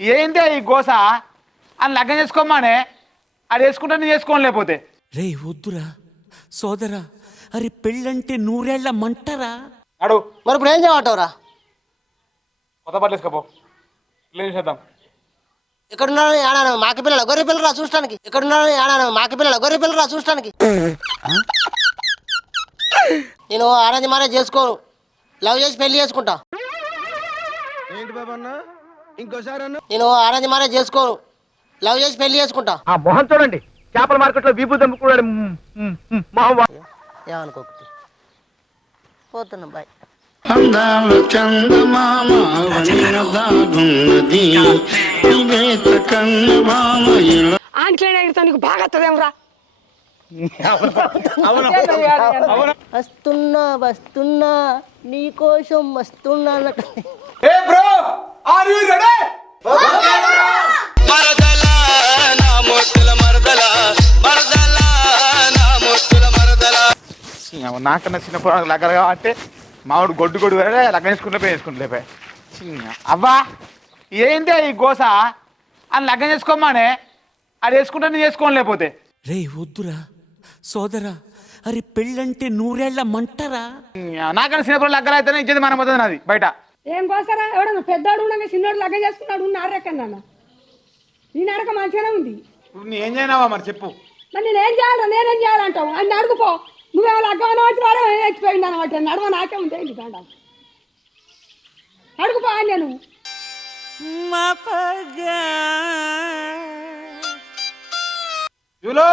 ఏంటి ఈ గోస అని లగ్గం చేసుకోమానే అది వేసుకుంటే నేను చేసుకోని లేకపోతే రే వద్దురా సోదరా, అరే పెళ్ళంటే నూరేళ్ల మంటరా. అడు మరి ఇప్పుడు ఏం చేయమంటావురా? కొత్త బట్టలు వేసుకోపో క్లీన్ చేద్దాం. ఎక్కడున్నాను ఆడాను మాకి పిల్లల గొర్రె పిల్లరా చూడటానికి. ఎక్కడున్నాను ఆడాను మాకి పిల్లల గొర్రె పిల్లరా చూడటానికి. నేను అరేంజ్ మ్యారేజ్ చేసుకోను, లవ్ చేసి పెళ్లి చేసుకుంటా. ఏంటి బాబన్న ఇంకోసారి నేను అరేంజ్ మ్యారేజ్ చేసుకోను, లవ్ చేసి పెళ్లి చేసుకుంటా. ఆ మొహం చూడండి, చేపల మార్కెట్ లో వీపు దమ్ముకున్నాడు ఏమనుకోకటి పోతున్నా బాయ్. అందాలు చందమామ ఆంట్లైనా ఎగురుతావు నీకు బాగా వస్తుందేమరా. వస్తున్నా వస్తున్నా నీకోసం వస్తున్నా అన్నట్టు. నాకన్నా చిన్న పొలాలకు లగ్గర కాబట్టి మామిడు గొడ్డు గొడ్డు లగ్గ వేసుకుంటే అవ్వా ఏంటి ఈ గోస అని లగ్గం చేసుకోమానే అది వేసుకుంటే నేను చేసుకోని లేకపోతే. రే వద్దురా సోదరా, అరే పెళ్ళంటే నూరేళ్ల మంటరా. నాకన్నా చిన్న పొలం లగ్గర అయితేనే ఇచ్చేది మన మొదలు నాది బయట. ఏం కోసరా ఎవడన్నా పెద్దోడు ఉండగా చిన్నోడు లగ్గం చేసుకున్నాడు నారెక్కన్నా. నీ నడక మంచిగానే ఉంది. ఇప్పుడు నీ ఏం చేయనావా మరి చెప్పు. మరి నేనేం చేయాలి, నేనేం చేయాలంటావు అని అడుగుపో. నువ్వేమో లగ్గం అనవచ్చు వాడే ఎక్కిపోయింది అనమాట. నడవ నాకే ఉంది ఏంటి కాండ అడుగుపో అని నేను. చూలు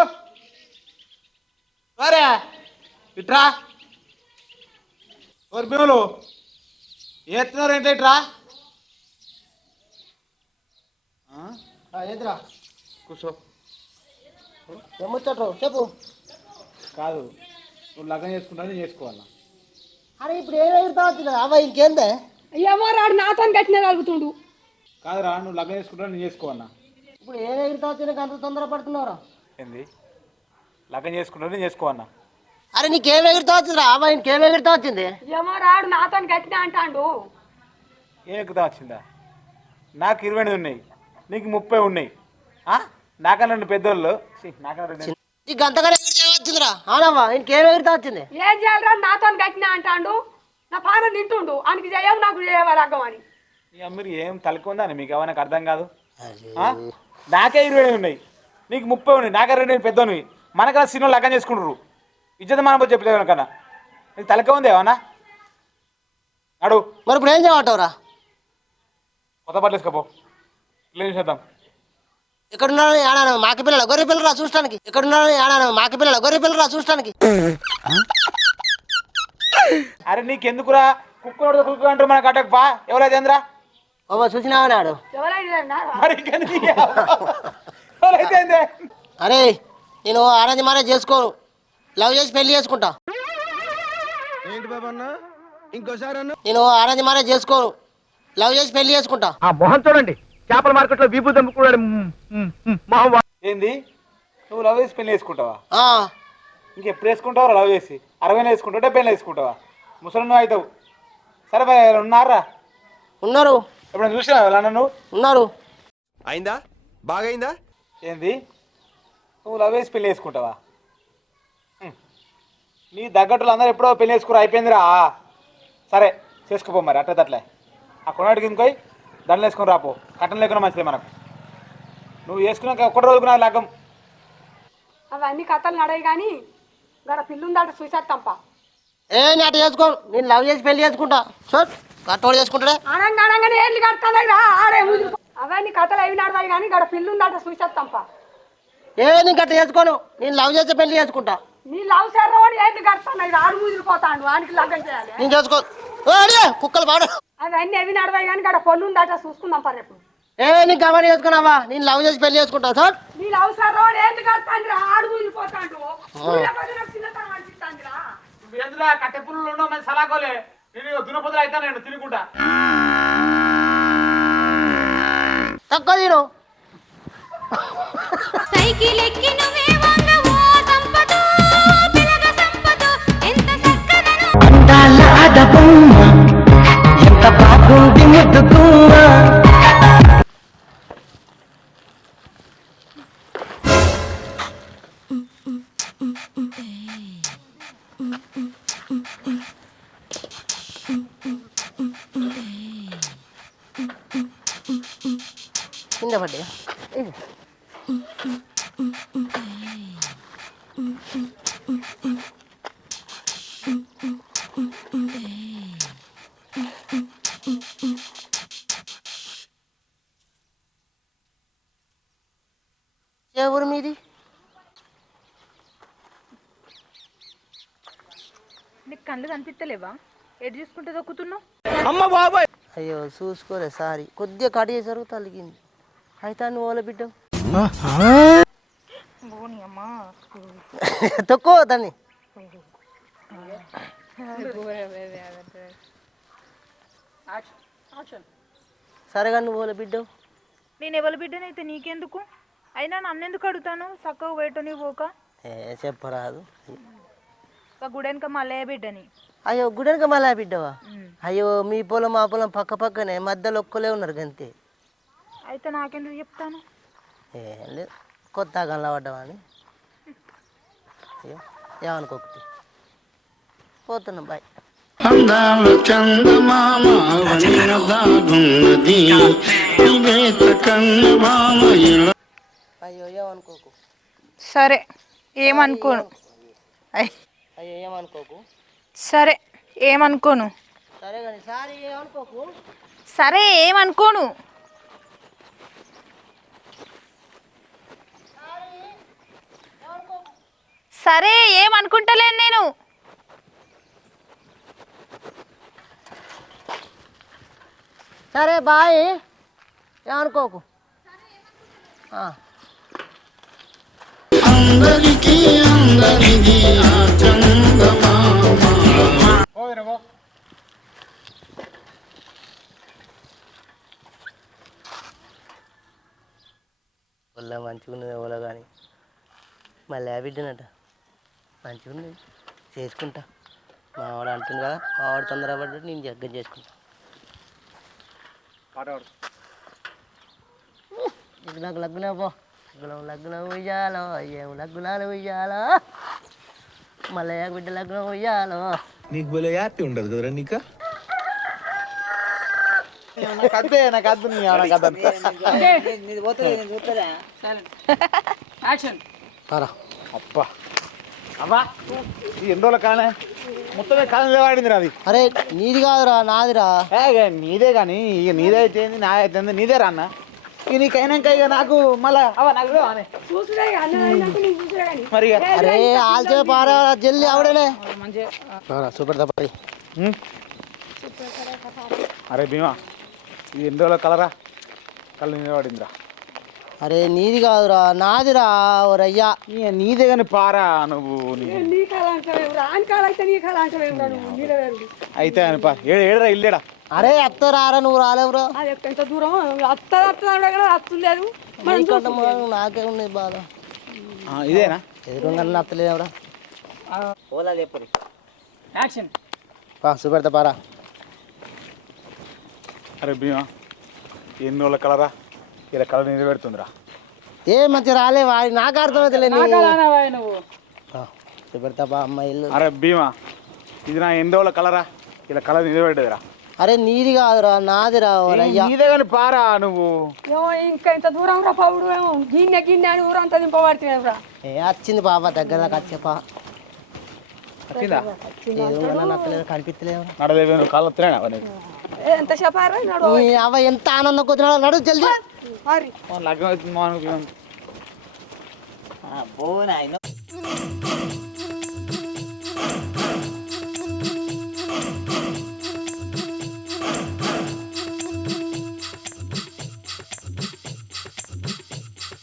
సరే ఇట్రా భీములు ఎత్తున్నారు ఏంటి ఇట్రా ఎదురా కూర్చో. ఏమొచ్చట్రు చెప్పు. కాదు నువ్వు లగ్గం చేసుకుంటా చేసుకోవాలా. అరే ఇప్పుడు ఏం ఎగురుతా వచ్చిందా అవ్వ ఇంకేందే. ఏమో రాడు నాతో గట్టిన కలుగుతుండు. కాదురా నువ్వు లగ్గం చేసుకుంటా నేను చేసుకోవాలా. ఇప్పుడు ఏం ఎగురుతా వచ్చిందా అంత తొందర పడుతున్నారా? ఏంది లగ్గం చేసుకుంటా నేను చేసుకోవాలా. అరే నీకేం ఎగురుతా వచ్చిందిరా అవ్వ ఇంకేం ఎగురుతా వచ్చింది. ఏమో రాడు నాతో గట్టిన అంటాడు. ఏం ఎక్కుతా వచ్చిందా? నాకు 28 ఉన్నాయి, నీకు 30 ఉన్నాయి. నాకన్నా పెద్దోళ్ళు నాకన్నా నీకు అంతగానే ఎగురుతా వచ్చిందిరా అవునవ్వా ఇంకేం ఎగురుతా వచ్చింది. ఏం చేయాలరా నాతో గట్టిన అంటాడు. నా పానం తింటుండు ఆయనకి చేయవు నాకు చేయవా రగ్గం అని. మీరు ఏం తలకుందని మీకు ఎవరికి అర్థం కాదు. నాకే 20 ఉన్నాయి, నీకు 30 ఉన్నాయి. నాకే 2 పెద్దోని. మనకన్నా సినిమా లగ్గం చేసుకుంటారు. ఇజ్జత మనం చెప్పలేదు కన్నా. నీకు తలక ఉంది ఏమన్నా అడు. మరి ఇప్పుడు ఏం చేయమంటావురా? కొత్త బట్టలు వేసుకోపో క్లీన్ చేద్దాం. ఎక్కడున్నాను ఆడాను మాకి పిల్లల గొర్రె పిల్లరా చూడటానికి. ఎక్కడున్నాను ఆడాను మాకి పిల్లల గొర్రె పిల్లరా చూడటానికి. అరే నీకెందుకురా కుక్క కుక్క అంటారు మన కట్టకపో. ఎవరైతే ఏంద్రా ఓ చూసినావా నాడు. అరే నేను అరేంజ్ మ్యారేజ్ చేసుకోను, లవ్ చేసి పెళ్లి చేసుకుంటా. ఏంటి బాబన్న ఇంకోసారి నేను అరేంజ్ మ్యారేజ్ చేసుకోను, లవ్ చేసి పెళ్లి చేసుకుంటా. ఆ మొహం చూడండి, చేపల మార్కెట్ లో వీపు దమ్ముకున్నాడు మొహం. ఏంది నువ్వు లవ్ చేసి పెళ్లి వేసుకుంటావా? ఇంకెప్పుడు వేసుకుంటావు లవ్ చేసి? 60 వేసుకుంటావు, 70 వేసుకుంటావా? ముసలి నువ్వు అవుతావు. సరే భయ్ ఉన్నారా? ఉన్నారు. ఎప్పుడైనా చూసినావా ఎలా నువ్వు? ఉన్నారు. అయిందా బాగైందా? ఏంది నువ్వు లవ్ చేసి పెళ్లి వేసుకుంటావా? నీ తగ్గట్టులు అందరూ ఎప్పుడో పెళ్లి వేసుకురా అయిపోయిందిరా. సరే చేసుకోపో మరి అట్లే. ఆ కొనాడికి ఇంకోయి దండలు వేసుకొని రాపో. కట్టం లేకుండా మంచిది మనకు. నువ్వు వేసుకున్నాక ఒక్కటి రోజుకు నాకు లగ్గం. అవన్నీ కథలు నడయి కానీ గడ పిల్లుందాట చూసేస్తాంప. ఏ నాట చేసుకో, నేను లవ్ చేసి పెళ్లి చేసుకుంటా. సార్ కట్టోడు చేసుకుంటాడే. అనగానే ఏళ్ళు కడతాయి రా ఆడే అవన్నీ కథలు అవి నడవాయి కానీ గడ పిల్లుందాట చూసేస్తాంప. ఏ నేను గట్ట చేసుకోను, నేను లవ్ చేసి పెళ్లి చేసుకుంటా. నీ లవ్ సర్రోని ఏంటి కడతాయి ఆడు ముదిరిపోతాడు వానికి లగ్గం చేయాలి. నేను చేసుకో కుక్కలు పాడు. అవన్నీ అవి నడవాయి కానీ గడ పొల్లుందాట చూసుకుందాం పా రేపు. ఏ నీకు అవన్నీ చేసుకున్నావా? నేను లవ్ చేసి పెళ్లి చేసుకుంటా. సార్ నీ లవ్ సర్రోని ఏంటి కడతాండి రా ఆడు ముదిరిపోతాడు. చిన్నతనం అనిపిస్తాండి రా. కట్టె పుల్లు ఉండవు మంచి సలాకోలే. నేను దునపొద్దులు అవుతాను నేను తినుకుంటా. తక్కువ తిను. సైకిల్ ఎక్కి నువ్వే వంగవో సంపతో పిలగ సంపతో ఎంత చక్కదనం అందాల అదబొమ్మ ఎంత బాగుంది ముద్దుకుమ్మ. కింద పడ్డా ఎవరు మీది? నీకు కళ్ళు కనిపిస్తలేవా? ఎటు చూసుకుంటే దొక్కుతున్నావు? అమ్మ బాబాయ్ అయ్యో చూసుకోలే సారీ కొద్దిగా కట్ చేసారు తలిగింది అయితే నువ్వు వాళ్ళ బిడ్డ తక్కువ దాన్ని సరేగా నువ్వు వాళ్ళ బిడ్డ నేను ఎవరి బిడ్డనైతే నీకెందుకు? అయినా నన్నెందుకు అడుగుతాను? చక్కగా వేయటని పోక చెప్పరాదు గుడెనక మల్లయ్య బిడ్డని. అయ్యో గుడెనక మళ్ళా బిడ్డవా? అయ్యో మీ పొలం మా పొలం పక్క పక్కనే మధ్యలో ఒక్కలే ఉన్నారు గంతే. అయితే నాకెందుకు చెప్తాను? ఏం లేదు కొత్త గల్లా పడ్డావా అని. అయ్యో ఏమనుకోకటి పోతున్నాం బాయ్. అందాల చందమామ దాగున్నది ఇదేత కన్నమామ ఇలా. అయ్యో ఏమనుకోకు. సరే ఏమనుకోను. అయ్యో ఏమనుకోకు. సరే ఏమనుకోను. సరే కానీ సారీ ఏమనుకోకు. సరే ఏమనుకోను. సరే ఏమనుకుంటలేను నేను. సరే బాయ్ ఏమనుకోకు. అందరికీ అందరిది ఆ చందమామ. వాళ్ళ మంచిగా ఉన్నది ఎవరో కానీ మళ్ళీ బిడ్డనట మంచిగా ఉన్నది చేసుకుంటా. మావాడు అంటుంది కదా మావాడు తొందరపడ్డాడు నేను జగ్గం చేసుకుంటా. నాకు లగ్గున పో లగ్నం ఉయ్యాలో ఏం లగ్గునాలు ఉయ్యాలో మళ్ళీ బిడ్డ లగ్నం ఉయ్యాలో. నీకు భలే హ్యాపీ ఉండదు కదరా నీకు? అబ్బా అవ్వా ఈ ఎన్ని రోజుల కాలే మొత్తమే కాలం వాడింది నాది. అరే నీది కాదురా నాదిరా. నీదే కానీ ఇక నీదే అయితే నా అయితే నీదే రా అన్న. ఇక నీకైనాక ఇక నాకు మళ్ళా అవా నాకు చూసుడే అన్న అయినాక నీకు చూసుడే కానీ మరి ఇక. అరే ఆల్చే పారా జల్లి ఆవిడనే సూపర్ తప్ప. అరే భీమా ఇది ఎన్ని రోజుల కలరా కళ్ళు నీదే వాడిందిరా. అరే నీది కాదురా నాదిరా ఓరయ్యా. నీదే కానీ పారా నువ్వు నీ కాలం అంటావేవురా ఆని కాలం అయితే నీ కాలం అంటావేవురా నువ్వు నీడవేరు అయితే అని పా ఏడరా ఇల్లేడా. అరే అత్త రారా నువ్వు రాలేవురా. అది ఎంత దూరం అత్తదా కూడా అత్తలేదు మనం నాకే ఉన్నది బాధ. ఇదేనా ఎదురుగా అత్తలేదురా. ఓలా చెప్పరు యాక్షన్ సూపర్ తపారా. అరే భీమా ఎన్ని రోజుల కలరా ఇలా కలర్ నీదే పెడుతుందిరా. ఏ మంచి రాలే వాడి నాకు అర్థమైతే నువ్వు సూపర్ తప్ప అమ్మాయి ఇల్లు. అరే భీమా ఇది నా ఎన్ని రోజుల కలరా ఇలా కలర్ నీదే పెట్టేదిరా. అరే నీది కాదురా నాదిరా ఓరయ్యా. నీదే కానీ పారా నువ్వు. ఇంకా ఇంత దూరం రా పౌడు ఏమో గిన్నె అని ఊరంతా దింపబడుతున్నావురా. ఏ వచ్చింది పాప దగ్గరలోకి వచ్చేపా నచ్చలేదు కనిపించలేవు. నడదేవి నువ్వు కాళ్ళు వస్తున్నాయి అవన్నీ ఎంత చెప్పారా అవ ఎంత ఆనందం కొద్దినాడు నడు జల్దీ. లగ్నం అవుతుంది మా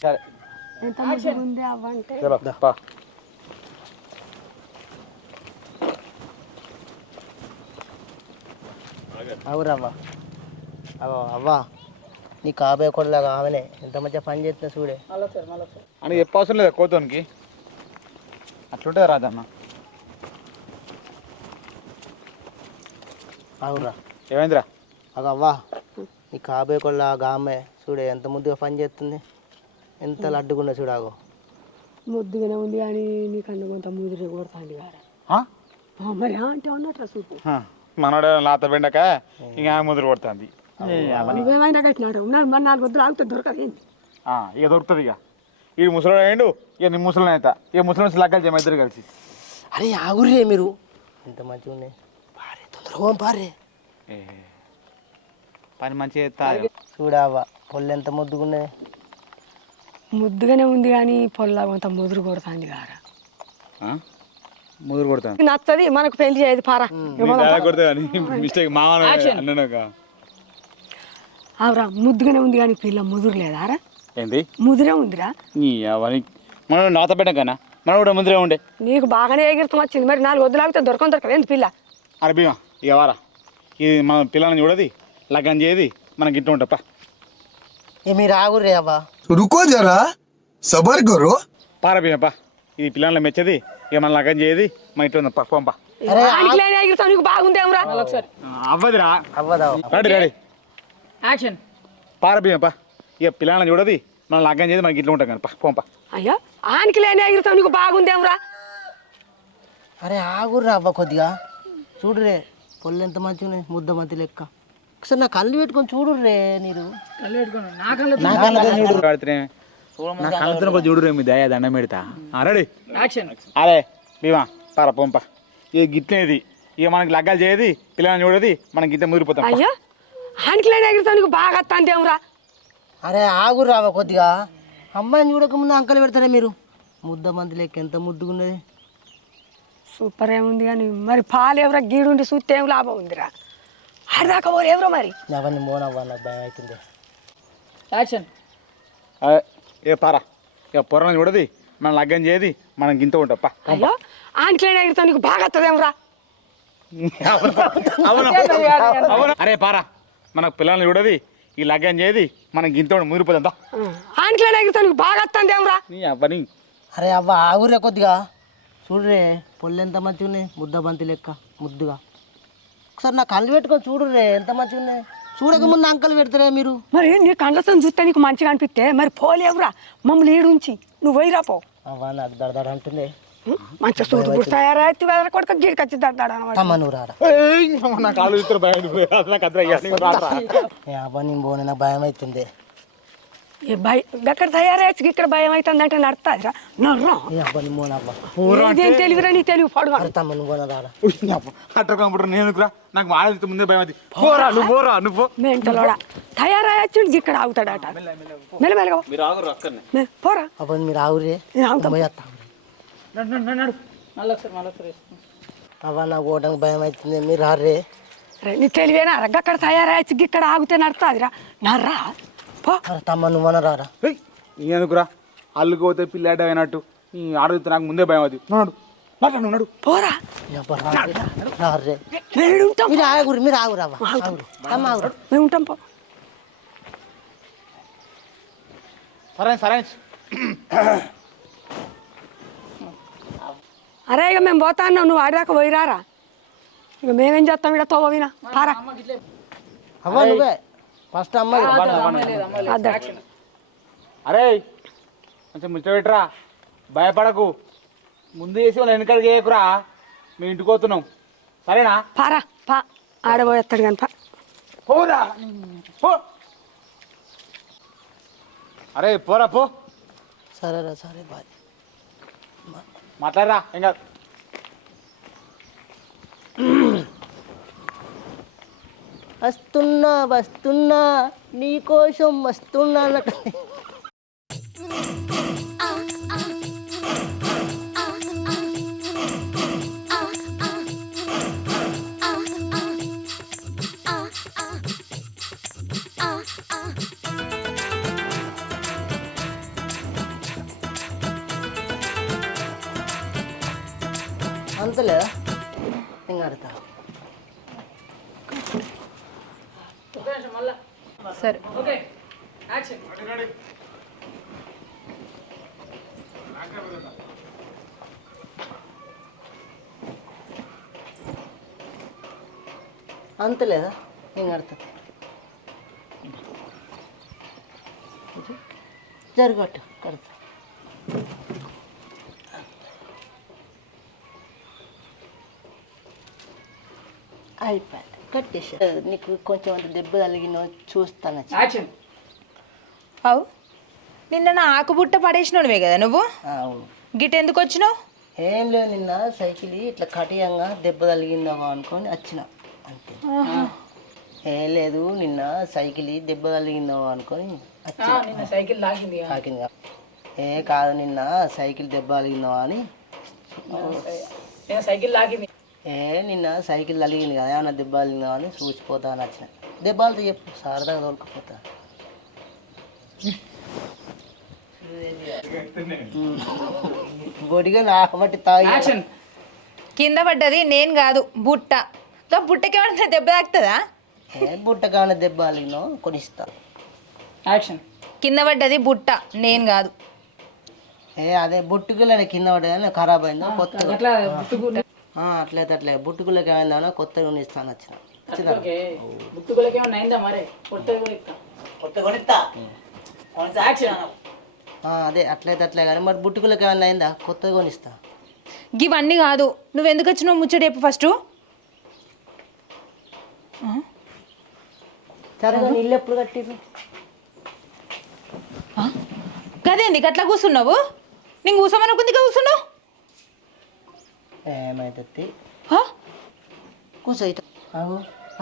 సరే ఎంత మంచిగా ఉంది అవ్వంటే. అవురవ్వా అవో అవ్వా నీ కాబోయే కొడలాగా ఆమెనే ఎంత మంచిగా పని చేస్తున్నా చూడే. అని చెప్పవసరం లేదా కోతోనికి అట్లుంటుంది రాజన్న. అవురా ఏమైందిరా? అవ్వా నీ కాబోయే కొడలాగా ఆమె చూడే ఎంత ముద్దుగా పని చేస్తుంది ఎంత లడ్డుకున్నా చూడాగో. ముద్దుగానే ఉంది కానీ నీకు అన్న కొంత ముదిరి కొడతాండి కదా మరి అంటే ఉన్నట్రా చూపు. మనోడే లాత బెండక ఇంకా ముదురు కొడుతుంది. నువ్వేమైనా కట్టినాడు మరి 4 వద్దులు ఆగితే దొరకదు ఏంటి ఇక దొరుకుతుంది ఇక ఈ ముసలి అయ్యిండు ఇక నీ ముసలి అవుతా ఇక ముసలి లగ్గాలు చేయమ ఇద్దరు కలిసి. అరే ఆగుర్రే మీరు ఎంత మంచిగా ఉన్నాయి పారే తొందరగా పారే పని మంచిగా ఎత్తా చూడావా పొల్లు ఎంత ముద్దుగున్నాయి ముద్దుగానే ఉంది కానీ పొల్ల కొంత ముదురు కొడుతుంది కారా ముదురు కొడతాను నచ్చది మనకు పెళ్లి చేయదు పారా మిస్టేక్ అవురా ముద్దుగానే ఉంది కానీ పిల్ల ముదురు లేదారా ఏంది ముదురే ఉందిరా అవన్నీ మనం నాత పెట్టాం కన్నా మనం కూడా ముందురే ఉండే నీకు బాగానే ఎగిరితం వచ్చింది మరి 4 వద్దులు ఆగితే దొరకదు ఏంది పిల్ల అరే భీమా ఇక వారా ఇది మన పిల్లల్ని చూడది లగ్గం చేయది మనకి ఇంట్లో ఉంటా మీరు ఆగుర్రే అవ్వా रुको जरा सबर करो పారా భీమా ఇది పిల్లల్ని మెచ్చది ఇక మన లగ్గం చేయది మన ఇంట్లో ఉందా పంపా ఎగిరితావు నీకు బాగుందేమరా అవ్వదురా అవ్వదా రెడీ రెడీ యాక్షన్ పారా భీమా ఇక పిల్లల్ని చూడది మన లగ్గం చేయది మనకి ఇంట్లో ఉంటాం కానీ పంపా అయ్యా ఆనికి లేని ఎగిరితావు నీకు బాగుందేమరా అరే ఆగుర్రా అవ్వ కొద్దిగా చూడురే పొల్లు ఎంత మంచిగా ఉన్నాయి ముద్ద మంచి లెక్క ఒకసారి నా కళ్ళు పెట్టుకొని చూడుర్రే మీరు నా కళ్ళతో చూడు మీ దయా దండం పెడతా రెడీ అరే భీమా పారా పంపా ఇక గిట్లేది ఇక మనకి లగ్గాలు చేయది పిల్లల్ని చూడది మనకి ఇంత ముదిరిపోతాం అయ్యా ఆనికి లేని ఎగిరితావు నీకు బాగా వస్తాందేమరా అరే ఆగుర్రా అవ్వ కొద్దిగా అమ్మాయిని చూడకముందు అంకలు పెడతారా మీరు ముద్ద మంది లెక్క ఎంత ముద్దుగున్నది సూపర్ ఏముంది కానీ మరి పాలు ఎవరా గీడుండి చూస్తే ఏం లాభం ఉందిరా ఆడదాకా పోరు ఎవరో మరి అవన్నీ మోనవ్వ నాకు భయం అవుతుంది ఏ పారా ఇక పొరలను చూడది మనం లగ్గం చేయది మనం గింత ఉంటా అయ్యో ఆనికి లేని ఎగిరితావు నీకు బాగా వస్తుందేమరా అరే పారా మనకు పిల్లల్ని చూడది ఈ లగ్గం చేయది మనం గింత ముదిరిపోతుందా ఆనికి లేని ఎగిరితావు నీకు బాగా వస్తుందేమరా నీ అవ్వని అరే అవ్వ ఆగురే కొద్దిగా చూడురే పొల్లు ఎంత మంచిగా ఉన్నాయి ముద్ద బంతి లెక్క ముద్దుగా ఒకసారి నా కళ్ళు పెట్టుకొని చూడురే ఎంత మంచిగా ఉన్నాయి చూడకముందు అంకలు పెడతారే మీరు మరి నీ కళ్ళతో చూస్తే నీకు మంచిగా అనిపిస్తే మరి పోలేవురా మమ్మల్ని ఈడుంచి నువ్వు పోయిరా పో అవ్వ నాకు దడదడ అంటుంది మంచిగా సూటు పుడతాయారా ఎత్తి వేదర కొడుకు గీడికొచ్చి దడ్డాడు అనమాట అమ్మ నువ్వు రారా నా కాళ్ళు ఇద్దరు భయం అవ్వ నేను పోనీ నాకు భయం అవుతుంది ఏ భయం అక్కడ తయారయ్యి ఇక్కడ భయం అవుతుంది అంటే నడుతుందిరా నర్రా అవ్వ నీ మోనవ్వ ఇదేం తెలివిరా నీ తెలివి పడుగా తమ్మ నువ్వు పోనా రారా అట్ట కంప్యూటర్ నేను నాకు మాడేది ముందే భయం అది పోరా నువ్వు పోరా నువ్వు మెంటలోడా తయారయ్యొచ్చు ఇక్కడ ఆగుతాడట మెల్లమెల్లగా పోరా అవ్వ మీరు ఆగురే అవ్వ నాకు పోవడానికి భయం అవుతుంది మీరు రారే నీ తెలివేనా అక్కడ తయారయ్యొచ్చు ఇక్కడ ఆగితే నడుతుందిరా నర్రా పో తమ్మ నువ్వు రారా ఎందుకురా అల్లుకు పోతే పిల్లాడ అయినట్టు నీ ఆడుతూ నాకు ముందే భయం అది నడు నడు పోరా రారే మేము ఉంటాం మీరు ఆగురు మీరు ఆగురు అవ్వ ఆగురు అమ్మ ఆగురు మేము ఉంటాం పో సరే సరే అరే ఇక మేము పోతా అన్నావు నువ్వు ఆడిదాకా పోయిరారా ఇక మేమేం చేస్తాం ఇక్కడ తోవినా పారా అవ్వ నువ్వే ఫస్ట్ అమ్మాయి అరే కొంచెం ముచ్చట పెట్టరా భయపడకు ముందు చేసి వాళ్ళు వెనకడికి చేయకురా మేము ఇంటికి పోతున్నాం సరేనా పారా పా ఆడబోయేస్తాడు కానీ పా పోరా పో అరే పోరా పో సరేరా సరే బాయ్ మాట్లాడరా ఏం కాదు వస్తున్నా వస్తున్నా నీకోసం వస్తున్నా అన్నట్టు అంతలేదా ఇంకా ఆడతా సరే అంతలేదా ఇంకా ఆడతా జరగట్టు కడతా అయిపోయింది కట్టేసా నీకు కొంచెం అంత దెబ్బ తగిలిన చూస్తాను. అవు నిన్న నా ఆకుబుట్ట పడేసినోడువే కదా నువ్వు. అవును. గిట్ ఎందుకు వచ్చినావు? ఏం లేదు, నిన్న సైకిల్ ఇట్లా కటియంగా దెబ్బ తగిలిందావా అనుకొని వచ్చిన అంతే. ఏం లేదు, నిన్న సైకిల్ దెబ్బ తగిలిందావా అనుకొని వచ్చిన. సైకిల్ లాగింది. ఏ కాదు, నిన్న సైకిల్ దెబ్బ తగిలిందావా అని. సైకిల్ లాగింది. నిన్న సైకిల్ తగిలింది కదా, ఏమన్నా దెబ్బ తగిలిందావా అని చూసిపోతా అని వచ్చిన. దెబ్బలతో చెప్పు, సరదాగా తోలుకపోతా. బొడిగా నాకు బట్టి తాగి కింద పడ్డది నేను కాదు, బుట్ట. బుట్టకి ఏమన్నా దెబ్బ తాకుతుందా? బుట్ట కావాలి దెబ్బ తగిలినో కొనిస్తా. కింద పడ్డది బుట్ట, నేను కాదు. అదే బుట్టుకులే కింద పడ్డా ఖరాబ్ అయిందా కొత్తగా. అట్లయితే అట్లే బుట్టుకులకి ఏమైందా కొత్తగా కొనిస్తాను వచ్చిన. అదే అట్లయితే అట్లే కానీ మరి బుట్టుకులకి ఏమైనా అయిందా కొత్తగా కొనిస్తా. ఇవన్నీ కాదు, నువ్వు ఎందుకు వచ్చినావు ముచ్చట చెప్పు ఫస్ట్. సరే ఇల్లు ఎప్పుడు కట్టిరు? కదేంది గట్లా కూర్చున్నావు? నేను కూర్చోమనుకుంది కూర్చున్నావు. ఏమైతే కూర్చో.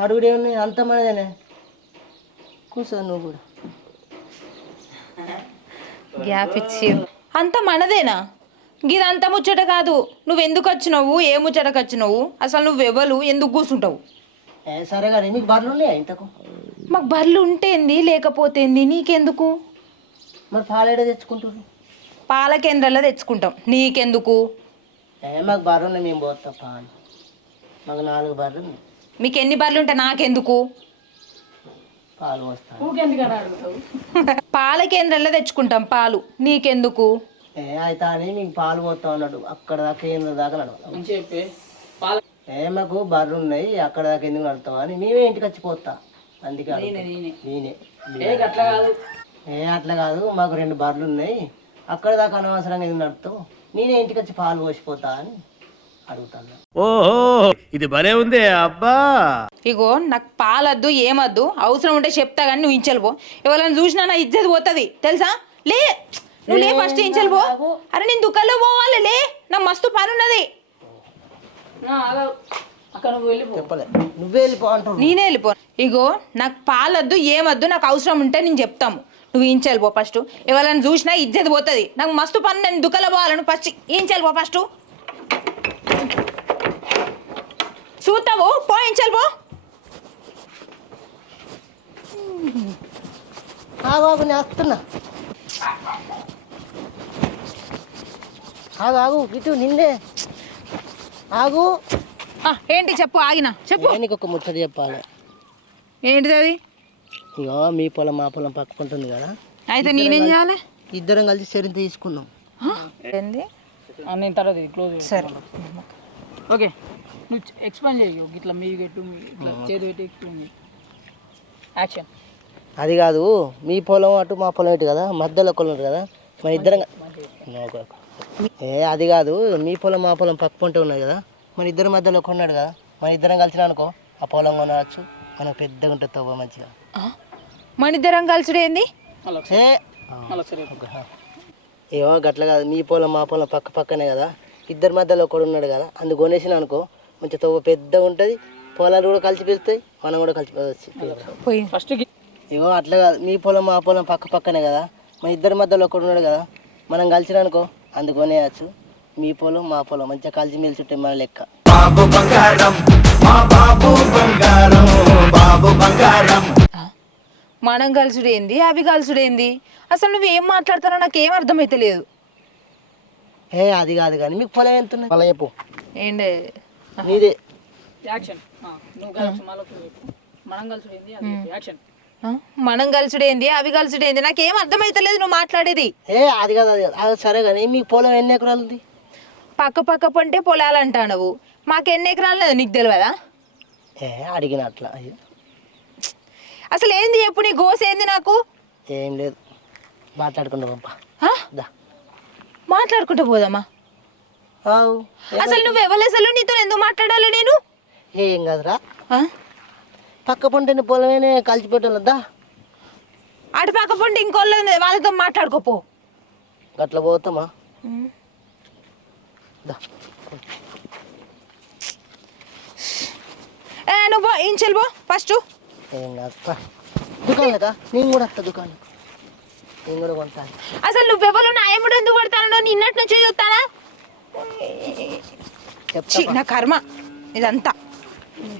అడుగుడే ఉన్నాయి అంత మనదేనే, కూర్చో నువ్వు కూడా. గ్యాప్ ఇచ్చి అంత మనదేనా? గిదంత ముచ్చట కాదు. నువ్వు ఎందుకు వచ్చినావు, ఏ ముచ్చటకు వచ్చినావు, అసలు నువ్వెవరు, ఎందుకు కూర్చుంటావు? సరే కానీ మీకు బర్రెలు ఉన్నాయా ఇంతకు? మాకు బర్రెలు ఉంటేంది లేకపోతేంది నీకెందుకు? మరి పాలేడ తెచ్చుకుంటారు? పాల కేంద్రాల్లో తెచ్చుకుంటాం, నీకెందుకు? మాకు బర్రెలు ఉన్నాయి, మేము పోతాం పాలు. మాకు 4 బర్రెలు ఉన్నాయి. మీకు ఎన్ని బర్రెలు ఉంటాయి నాకెందుకు? పాలు పోస్తాను. పాల కేంద్రాల్లో తెచ్చుకుంటాం పాలు, నీకెందుకు? అయితే అని మీకు పాలు పోతాం అన్నాడు. అక్కడ దాకా కేంద్రం దాకా నడవాలి. మాకు బర్రెలు ఉన్నాయి, అక్కడ దాకా ఎందుకు నడుతాం అని మేమే ఇంటికి వచ్చి పోతా. అందుకే నేనే అట్లా కాదు, మాకు 2 బర్రెలు ఉన్నాయి, అక్కడ దాకా అనవసరంగా ఎందుకు నడుతావు, నేనే ఇంటికి వచ్చి పాలు పోసిపోతా అని అడుగుతాను. ఓహో ఇది భలే ఉంది అబ్బా. ఇగో నాకు పాలద్దు ఏమద్దు, అవసరం ఉంటే చెప్తా కానీ నువ్వు ఇంచెల్పో. ఎవరైనా చూసినా నా ఇజ్జత్ పోతుంది తెలుసా. లే నువ్వు లే ఫస్ట్ ఇంచెల్పో. అరే నేను దుకాణంలో పోవాలి, లే నాకు మస్తు పని ఉన్నది. చెప్పలే నువ్వే వెళ్ళిపో అంటావు. నేనే వెళ్ళిపో. ఇగో నాకు పాలద్దు ఏమద్దు, నాకు అవసరం ఉంటే నేను చెప్తాము, నువ్వు ఇంచెల్పో ఫస్ట్. ఎవరైనా చూసినా ఇజ్జత్ పోతుంది, నాకు మస్తు పని, నేను దుకాణంలో పోవాలను. ఫస్ట్ ఇంచెల్పో, ఫస్ట్ చూస్తావు పో, ఇంచెల్పో. ఆగు నేను వస్తున్నా. ఆగు ఇటు నిన్నే ఆగు. ఏంటి చెప్పు, ఆగినా చెప్పు. నీకు ఒక ముచ్చట చెప్పాలి. ఏంటిది అది? ఇగో మీ పొలం మా పొలం పక్కకుంటుంది కదా, అయితే నేనేం చేయాలి? ఇద్దరం కలిసి సరి తీసుకున్నాం. ఏంది? నేను తర్వాత క్లోజ్. సరే ఓకే, నువ్వు ఎక్స్ప్లెయిన్ చేయు. ఇట్లా మీ గెట్టు ఇట్లా చేతి పెట్టి ఎక్కువ యాక్షన్. అది కాదు, మీ పొలం అటు మా పొలం ఇటు కదా, మధ్యలో కొన్నారు కదా, మన ఇద్దరం. అది కాదు, మీ పొలం మా పొలం పక్క పొంటే ఉన్నది కదా, మన ఇద్దరు మధ్యలో కొన్నాడు కదా, మన ఇద్దరం కలిసిన అనుకో ఆ పొలం కొనవచ్చు, మనకు పెద్దగా ఉంటుంది తవ్వ మంచిగా. మన ఇద్దరం కలిసి ఏంది? ఏమో గట్ల కాదు, మీ పొలం మా పొలం పక్క పక్కనే కదా, ఇద్దరి మధ్యలో ఒకడు ఉన్నాడు కదా, అందుకు కొనేసిన అనుకో మంచిగా తవ్వ పెద్దగా ఉంటుంది, పొలాలు కూడా కలిసి పెరుగుతాయి, మనం కూడా కలిసి పెరగచ్చు. ఫస్ట్ ఇగో అట్లా కాదు, మీ పొలం మా పొలం పక్క పక్కనే కదా, మన ఇద్దరి మధ్యలో ఒకడు ఉన్నాడు కదా, మనం కలిసిన అనుకో అందుకు కొనేయచ్చు, మీ పొలం మా పొలం మంచిగా కలిసి మెలిసి ఉంటాయి మన లెక్క. బాబు బంగారం మా బాబు బంగారం బాబు బంగారం. మనం కలుసుడు ఏంది, అవి కలుసుడు ఏంది? అసలు నువ్వేం మాట్లాడుతానో నాకేం అర్థమైతే లేదు. అది కాదు కానీ మీకు పొలం ఎంత ఉన్నాయి మళ్ళీ చెప్పు. ఏంటి నీదే యాక్షన్. నువ్వు కలిసి మళ్ళీ మనం కలిసి ఏంది అది యాక్షన్. మనం కలుసుడు ఏంది, అవి కలుసుడు ఏంది? నాకేం అర్థమైతే లేదు నువ్వు మాట్లాడేది. అది కాదు అది కాదు. సరే కానీ మీకు పొలం ఎన్ని ఎకరాలు ఉంది? పక్క పక్క పంటే పొలాలు అంటావు, మాకు ఎన్ని ఎకరాలు లేదు నీకు తెలియదా? అడిగిన అట్లా అసలు ఏంది చెప్పు, నీ గోస ఏంది? నాకు ఏం లేదు, మాట్లాడుకుంటా పంప. మాట్లాడుకుంటూ పోదామా? అసలు నువ్వు ఎవరు, అసలు నీతో ఎందుకు మాట్లాడాలి నేను? ఏం కాదురా, పక్క పంటని పొలమేనే కలిసిపెట్టాలద్దా అటు పక్క పంట ఇంకోళ్ళు వాళ్ళతో మాట్లాడుకోపో. గట్ల పోతామా? నువ్వు ఇంచెల్ పో ఫస్ట్. దుకాణం లేదా? నేను కూడా వస్తా దుకాణం, నేను కూడా కొంటాను. అసలు నువ్వెవరు నా ఎముడు ఎందుకు కొడతానో నిన్నటి నుంచి చూస్తానా? నా కర్మ ఇదంతా.